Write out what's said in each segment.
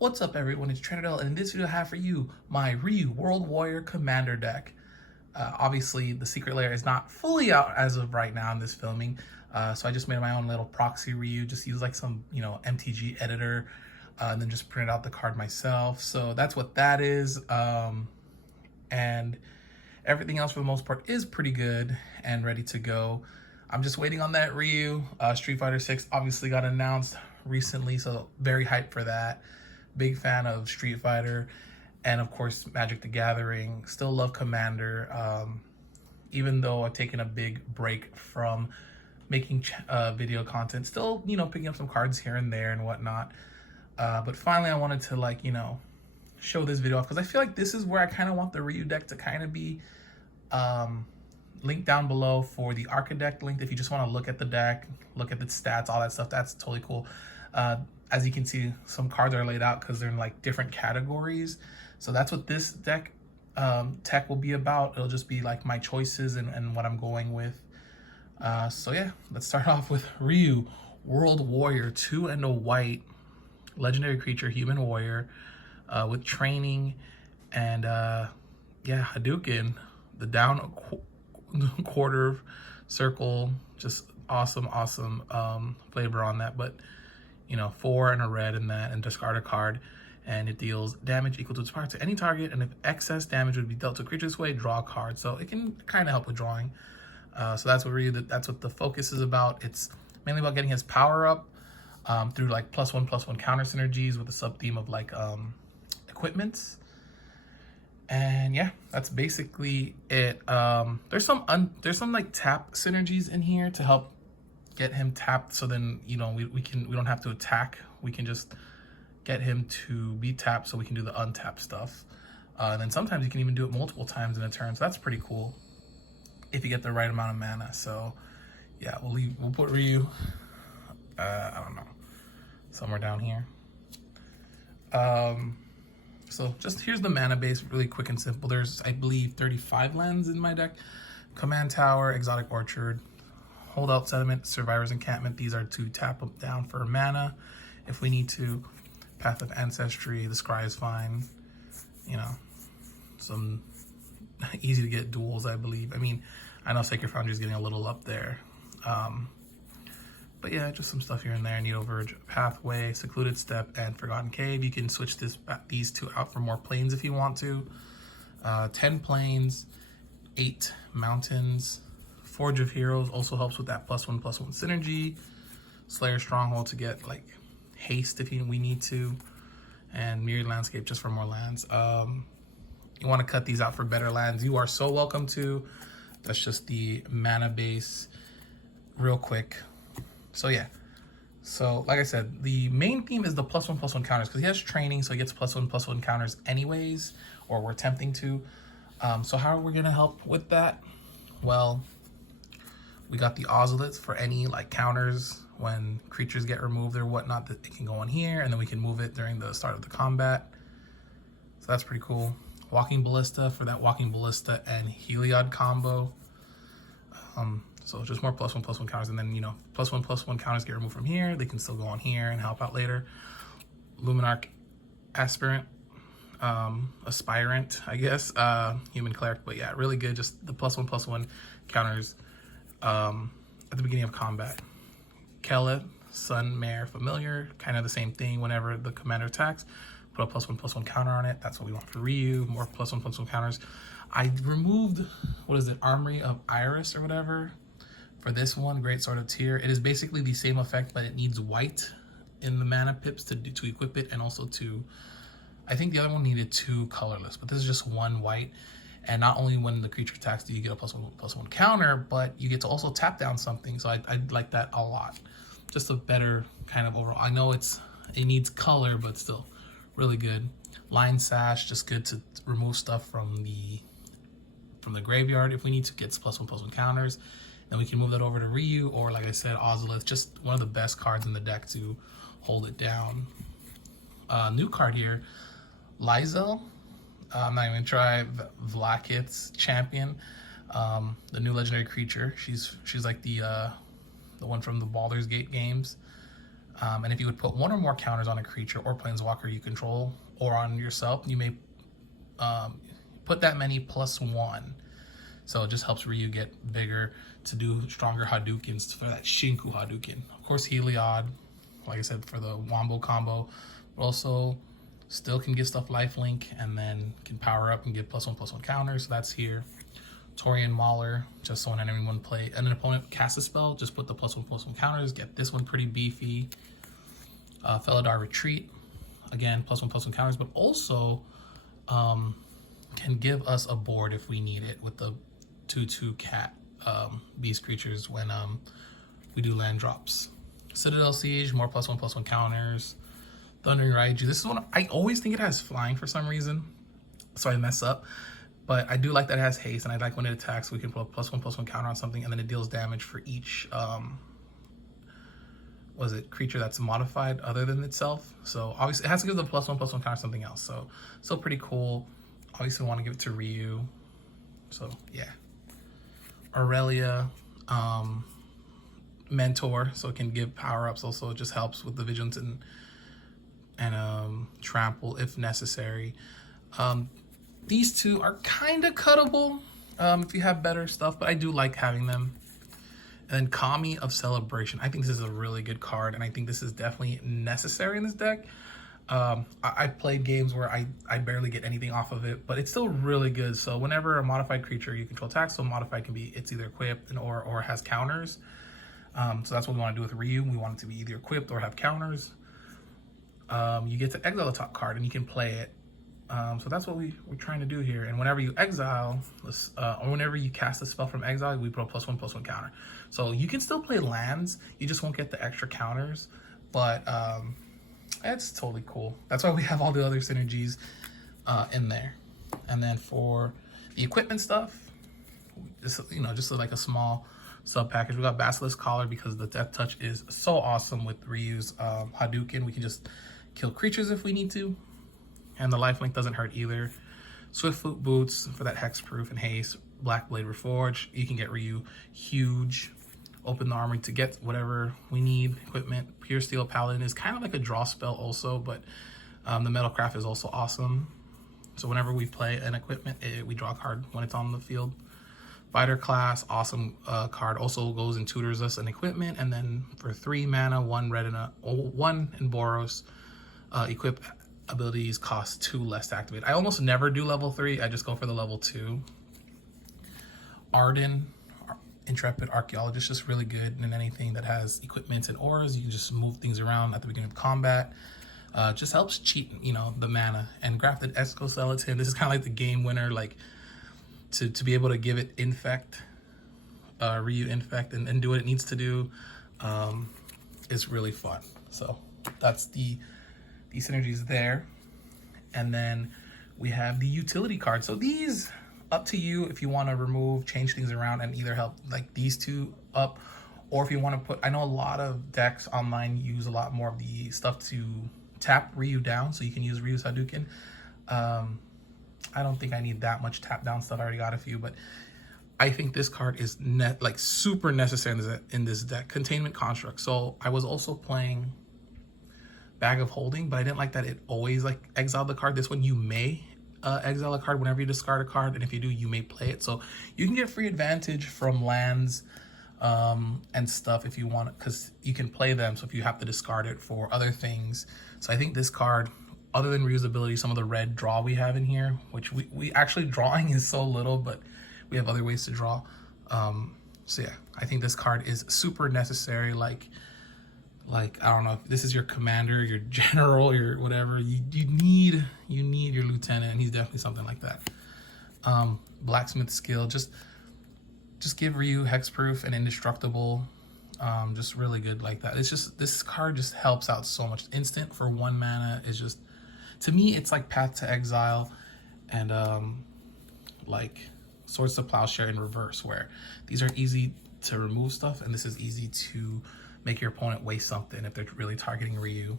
What's up, everyone? It's Trinidad, and in this video I have for you my Ryu World Warrior Commander deck. Obviously, the secret layer is not fully out as of right now in this filming, so I just made my own little proxy Ryu, just use like some, MTG editor, and then just printed out the card myself. So that's what that is, and everything else for the most part is pretty good and ready to go. I'm just waiting on that Ryu. Street Fighter 6 obviously got announced recently, so very hyped for that. Big fan of Street Fighter, and of course Magic the Gathering. Still love Commander, even though I've taken a big break from making video content. Still, picking up some cards here and there and whatnot. But finally I wanted to show this video off, because I feel like this is where I kind of want the Ryu deck to kind of be. Link down below for the Architect link if you just want to look at the deck, look at the stats, all that stuff. That's totally cool. As you can see, some cards are laid out because they're in like different categories. So that's what this deck tech will be about. It'll just be like my choices and what I'm going with. So yeah, let's start off with Ryu World Warrior, 2 and a white legendary creature, human warrior, with training and yeah, Hadouken, the down quarter circle, just awesome flavor on that. But 4 and a red in that, and discard a card, and it deals damage equal to its power to any target, and if excess damage would be dealt to a creature this way, draw a card. So it can kind of help with drawing. So that's what the focus is about. It's mainly about getting his power up through like +1/+1 counter synergies with a sub theme of like equipments. And yeah, that's basically it. There's some like tap synergies in here to help get him tapped, so then we don't have to attack. We can just get him to be tapped so we can do the untap stuff. And then sometimes you can even do it multiple times in a turn, so that's pretty cool if you get the right amount of mana. So yeah, we'll put Ryu I don't know, somewhere down here. So just here's the mana base, really quick and simple. There's, I believe, 35 lands in my deck. Command Tower, Exotic Orchard, Holdout Sediment, Survivor's Encampment. These are to tap up down for mana if we need to. Path of Ancestry, the Scry is fine. Some easy to get duels, I believe. I mean, I know Sacred Foundry is getting a little up there. But yeah, just some stuff here and there. Needle Verge, Pathway, Secluded Step, and Forgotten Cave. You can switch these two out for more planes if you want to. 10 planes, 8 mountains. Forge of Heroes also helps with that +1/+1 synergy. Slayer Stronghold to get like haste if we need to. And Myriad Landscape just for more lands. You want to cut these out for better lands, you are so welcome to. That's just the mana base real quick. So yeah, so like I said, the main theme is the +1/+1 counters, because he has training, so he gets +1/+1 counters anyways, or we're attempting to. So how are we gonna help with that? Well, we got the Ozolits for any like counters when creatures get removed or whatnot, that it can go in here, and then we can move it during the start of the combat. So that's pretty cool. Walking Ballista for that Walking Ballista and Heliod combo. So just more +1/+1 counters, and then +1/+1 counters get removed from here. They can still go on here and help out later. Luminarch Aspirant, Aspirant, I guess, Human Cleric, but yeah, really good. Just the +1/+1 counters at the beginning of combat. Kellet, Sun Mare Familiar, kind of the same thing. Whenever the commander attacks, put a +1/+1 counter on it. That's what we want for Ryu. More +1/+1 counters. I removed, what is it, Armory of Iris or whatever for this one, Great Sword of Tyr. It is basically the same effect, but it needs white in the mana pips to equip it, and also to, I think the other one needed 2 colorless, but this is just 1 white. And not only when the creature attacks do you get a +1/+1 counter, but you get to also tap down something. So I like that a lot. Just a better kind of overall. I know it needs color, but still really good. Line Sash, just good to remove stuff from the graveyard if we need to get +1/+1 counters. Then we can move that over to Ryu, or like I said, Ozolith. Just one of the best cards in the deck to hold it down. New card here, Lizel. I'm not even gonna try. Vlaakith's Champion, the new legendary creature. She's like the one from the Baldur's Gate games. And if you would put one or more counters on a creature or planeswalker you control or on yourself, you may put that many +1. So it just helps Ryu get bigger to do stronger Hadoukens for that Shinku Hadouken. Of course, Heliod, like I said, for the Wombo combo, but also still can give stuff lifelink and then can power up and give +1/+1 counters. So that's here. Torian Mauler, just so when anyone play an opponent casts a spell, just put the +1/+1 counters. Get this one pretty beefy. Felidar Retreat, again +1/+1 counters, but also can give us a board if we need it with the 2/2 cat beast creatures when we do land drops. Citadel Siege, more +1/+1 counters. Thundering Raiju. This is one I always think it has flying for some reason, so I mess up. But I do like that it has haste, and I like when it attacks, we can put a +1/+1 counter on something, and then it deals damage for each creature that's modified other than itself. So obviously it has to give the +1/+1 counter something else. So still pretty cool. Obviously we want to give it to Ryu. So yeah. Aurelia, Mentor, so it can give power-ups. Also it just helps with the Vigilance and Trample if necessary. These two are kind of cuttable if you have better stuff, but I do like having them. And then Kami of Celebration. I think this is a really good card, and I think this is definitely necessary in this deck. I've played games where I barely get anything off of it, but it's still really good. So whenever a modified creature you control attacks, so modified can be it's either equipped or has counters. So that's what we want to do with Ryu. We want it to be either equipped or have counters. You get to exile the top card and you can play it. So that's what we're trying to do here. And whenever you exile, or whenever you cast a spell from exile, we put a +1/+1 counter. So you can still play lands, you just won't get the extra counters, but it's totally cool. That's why we have all the other synergies in there. And then for the equipment stuff, just like a small sub package, we got Basilisk Collar because the Death Touch is so awesome with Ryu's Hadouken. We can just kill creatures if we need to. And the lifelink doesn't hurt either. Swiftfoot Boots for that hexproof and haste. Black Blade Reforged. You can get Ryu huge. Open the armory to get whatever we need. Equipment. Pure Steel Paladin is kind of like a draw spell also, but the Metalcraft is also awesome. So whenever we play an equipment, we draw a card when it's on the field. Fighter Class, awesome card. Also goes and tutors us an equipment. And then for 3 mana, 1 red and 1 in Boros, equip abilities cost 2 less to activate. I almost never do level 3. I just go for the level 2. Arden, Intrepid Archaeologist, just really good. And anything that has equipment and auras, you can just move things around at the beginning of combat. Just helps cheat, the mana. And Grafted Exoskeleton, this is kind of like the game winner, like to be able to give it infect, Ryu infect, and do what it needs to do is really fun. So that's the synergies there. And then we have the utility card. So these, up to you if you want to change things around and either help like these two up, or if you want to put, I know a lot of decks online use a lot more of the stuff to tap Ryu down, so you can use Ryu's Hadouken. I don't think I need that much tap down stuff. I already got a few, but I think this card is super necessary in this deck. Containment Construct. So I was also playing Bag of Holding, but I didn't like that it always exiled the card. This one you may exile a card whenever you discard a card, and if you do, you may play it. So you can get free advantage from lands and stuff if you want it, because you can play them. So if you have to discard it for other things. So I think this card, other than reusability, some of the red draw we have in here, which we actually drawing is so little, but we have other ways to draw. So yeah, I think this card is super necessary. Like I don't know if this is your commander, your general, your whatever, you need your lieutenant, and he's definitely something like that. Blacksmith Skill, just give Ryu hexproof and indestructible. Just really good like that. It's just, this card just helps out so much. Instant for 1 mana is just, to me, it's like Path to Exile and like Swords to Plowshare in reverse, where these are easy to remove stuff, and this is easy to make your opponent waste something if they're really targeting Ryu.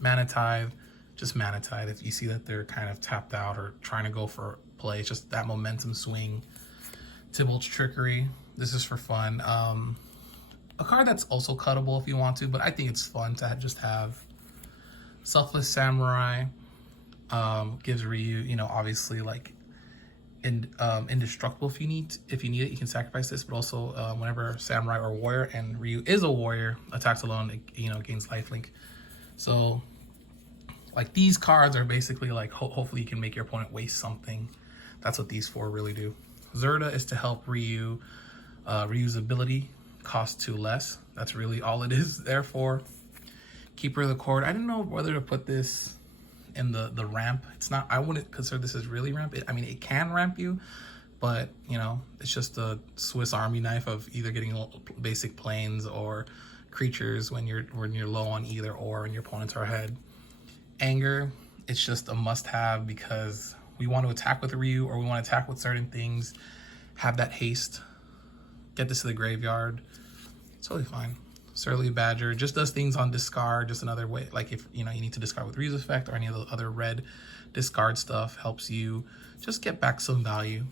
Mana Tithe, just Mana Tithe. If you see that they're kind of tapped out or trying to go for play, it's just that momentum swing. Tybalt's Trickery, this is for fun. A card that's also cuttable if you want to, but I think it's fun to just have. Selfless Samurai gives Ryu, you know, obviously like indestructible if you need it, you can sacrifice this, but also whenever Samurai or Warrior, and Ryu is a Warrior, attacks alone, it, you know, gains lifelink. So like these cards are basically like hopefully you can make your opponent waste something. That's what these 4 really do. Zerda is to help Ryu. Ryu's ability costs 2 less. That's really all it is there for. Keeper of the Court. I didn't know whether to put this in the ramp. It's not, I wouldn't consider this as really ramp. I mean, it can ramp you, but you know, it's just a Swiss Army knife of either getting basic planes or creatures when you're low on either or and your opponents are ahead. Anger, it's just a must-have because we want to attack with Ryu or we want to attack with certain things, have that haste, get this to the graveyard. It's totally fine. Surly Badger just does things on discard, just another way, like if you know you need to discard with Ryu's effect or any of the other red discard stuff, helps you just get back some value.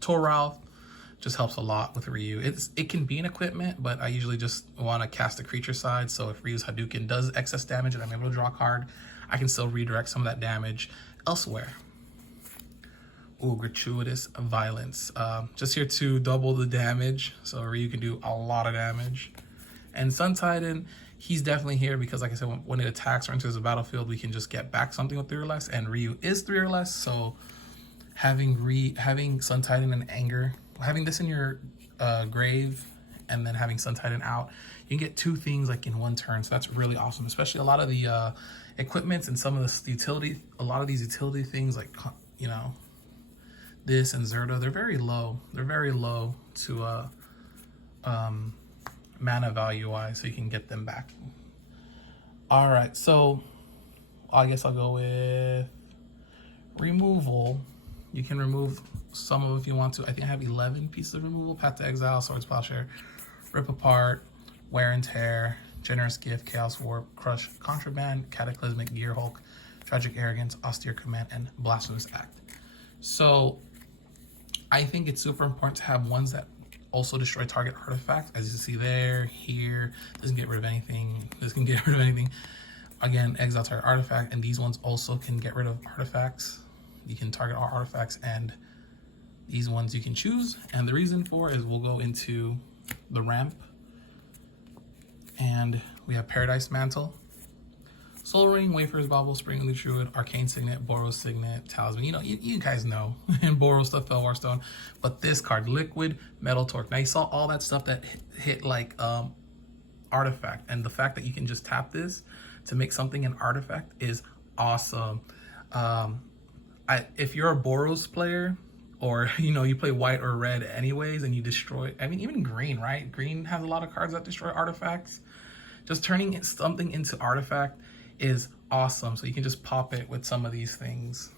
Toralf just helps a lot with Ryu. It can be an equipment, but I usually just want to cast the creature side, so if Ryu's Hadouken does excess damage and I'm able to draw a card, I can still redirect some of that damage elsewhere. Ooh, Gratuitous Violence. Just here to double the damage, so Ryu can do a lot of damage. And Sun Titan, he's definitely here because, like I said, when it attacks or enters the battlefield, we can just get back something with 3 or less, and Ryu is 3 or less, so having Sun Titan and Anger, having this in your grave, and then having Sun Titan out, you can get 2 things like in 1 turn, so that's really awesome, especially a lot of the equipments and some of the utility, a lot of these utility things like, you know, this and Zerda, they're very low. They're very low to mana value wise, so you can get them back. All right, so I guess I'll go with removal. You can remove some of it if you want to. I think I have 11 pieces of removal: Path to Exile, Swords Plowshare, Rip Apart, Wear and Tear, Generous Gift, Chaos Warp, Crush, Contraband, Cataclysmic, Gear Hulk, Tragic Arrogance, Austere Command, and Blasphemous Act. So I think it's super important to have ones that also destroy target artifacts. As you see there, here, this can get rid of anything. This can get rid of anything. Again, exile target artifact, and these ones also can get rid of artifacts. You can target all artifacts, and these ones you can choose. And the reason for is we'll go into the ramp, and we have Paradise Mantle, Soul Ring, Wayfarer's Bauble, Spring of the Druid, Arcane Signet, Boros Signet, Talisman. You know, you guys know, and Boros stuff, Felwar Stone. But this card, Liquid Metal Torque. Now you saw all that stuff that hit like artifact, and the fact that you can just tap this to make something an artifact is awesome. If you're a Boros player, or you know you play white or red anyways, and you destroy, I mean even green, right? Green has a lot of cards that destroy artifacts. Just turning something into artifact is awesome. So you can just pop it with some of these things.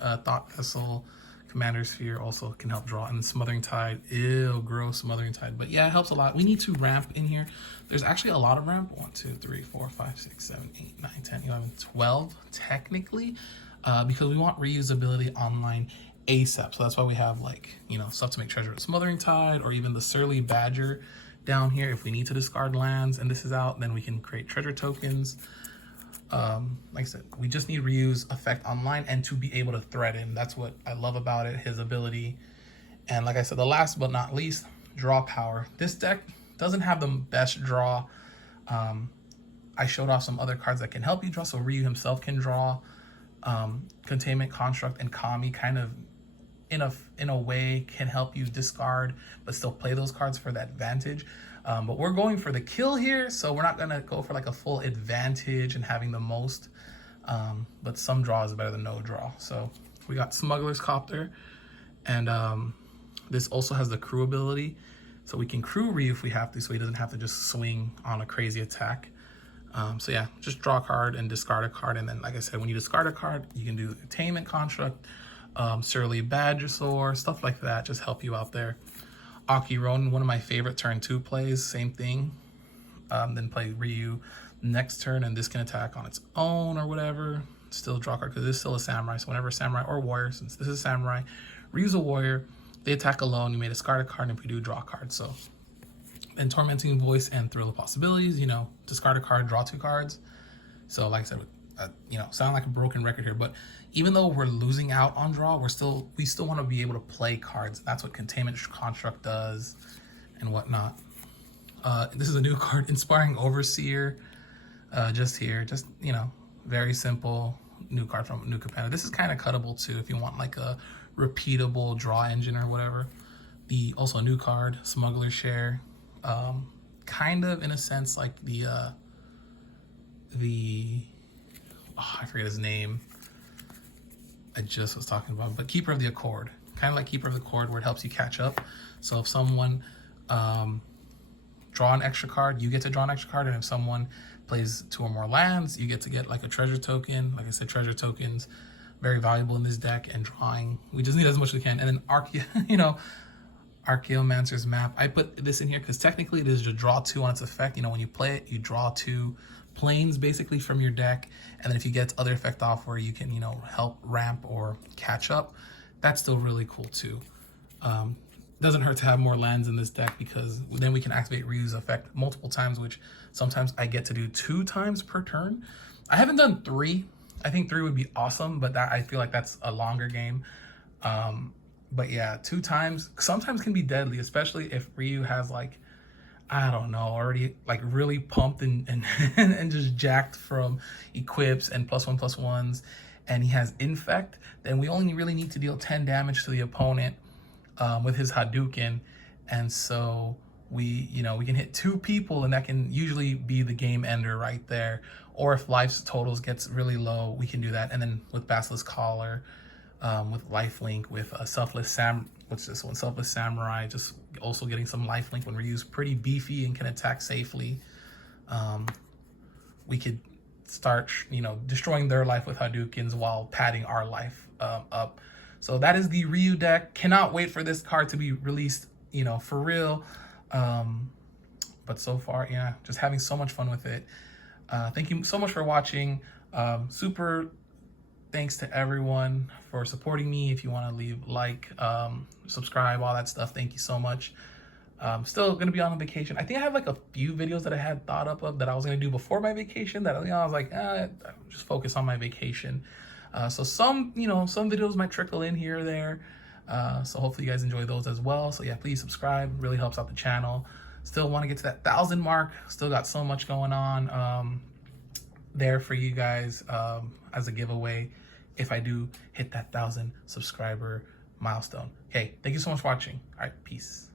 Thought Vessel, Commander Sphere also can help draw, and Smothering Tide. Ew, gross, Smothering Tide. But yeah, it helps a lot. We need to ramp in here. There's actually a lot of ramp. 1, 2, 3, 4, 5, 6, 7, 8, 9, 10, 11, 12 technically, because we want reusability online ASAP. So that's why we have like, you know, stuff to make treasure with Smothering Tide, or even the Surly Badger down here. If we need to discard lands and this is out, then we can create treasure tokens. Like I said, we just need Ryu's effect online and to be able to threaten. That's what I love about it, his ability. And like I said, the last but not least, draw power. This deck doesn't have the best draw. I showed off some other cards that can help you draw. So Ryu himself can draw. Containment, Construct, and Kami kind of in a way can help you discard but still play those cards for that advantage. But we're going for the kill here, so we're not gonna go for like a full advantage and having the most, but some draw is better than no draw. So we got Smuggler's Copter, and this also has the crew ability, so we can crew Ryu if we have to, so he doesn't have to just swing on a crazy attack. So yeah, just draw a card and discard a card, and then like I said, when you discard a card, you can do Containment, Construct, Surly Badger, stuff like that, just help you out there. Aki Ronin, one of my favorite turn 2 plays, same thing. Then play Ryu next turn, and this can attack on its own or whatever. Still draw a card because this is still a Samurai. So whenever Samurai or Warrior, since this is Samurai, Ryu's a Warrior, they attack alone, you may discard a card, and if we do, draw a card. So and Tormenting Voice and Thrill of Possibilities, you know, discard a card, draw 2 cards. So like I said, you know, sound like a broken record here, but even though we're losing out on draw, we still want to be able to play cards. That's what Containment Construct does and whatnot. This is a new card, Inspiring Overseer. Just here, you know, very simple new card from New Commander. This is kind of cuttable too if you want like a repeatable draw engine or whatever. Also a new card, Smuggler's Share. Kind of in a sense like I forget his name. I just was talking about, but Keeper of the Accord. Kind of like Keeper of the Accord where it helps you catch up. So if someone draw an extra card, you get to draw an extra card, and if someone plays 2 or more lands, you get to get like a treasure token. Like I said, treasure tokens, very valuable in this deck, and drawing. We just need as much as we can. And then Archaeomancer's Map. I put this in here because technically it is to draw 2 on its effect. You know, when you play it, you draw 2 planes basically from your deck, and then if you get other effect off where you can, you know, help ramp or catch up, that's still really cool too. Doesn't hurt to have more lands in this deck because then we can activate Ryu's effect multiple times, which sometimes I get to do 2 times per turn. I haven't done 3. I think 3 would be awesome, but that I feel like that's a longer game. But yeah, 2 times sometimes can be deadly, especially if Ryu has like, I don't know, already like really pumped and and just jacked from equips and +1/+1s, and he has Infect. Then we only really need to deal 10 damage to the opponent with his Hadouken, and so we can hit 2 people, and that can usually be the game ender right there. Or if life's totals gets really low, we can do that. And then with Basilisk Collar, with lifelink, with Selfless Samurai, just also getting some lifelink when Ryu's pretty beefy and can attack safely. We could start, you know, destroying their life with Hadoukens while padding our life up. So that is the Ryu deck. Cannot wait for this card to be released, you know, for real. But so far, yeah, just having so much fun with it. Thank you so much for watching. Super thanks to everyone for supporting me. If you want to leave like, subscribe, all that stuff, thank you so much. Still gonna be on vacation. I think I have like a few videos that I had thought up of that I was gonna do before my vacation that, you know, I was like, just focus on my vacation. So some videos might trickle in here or there. So hopefully you guys enjoy those as well. So yeah, please subscribe, really helps out the channel. Still want to get to that 1,000 mark. Still got so much going on there for you guys as a giveaway if I do hit that 1,000 subscriber milestone. Okay, thank you so much for watching. All right, peace.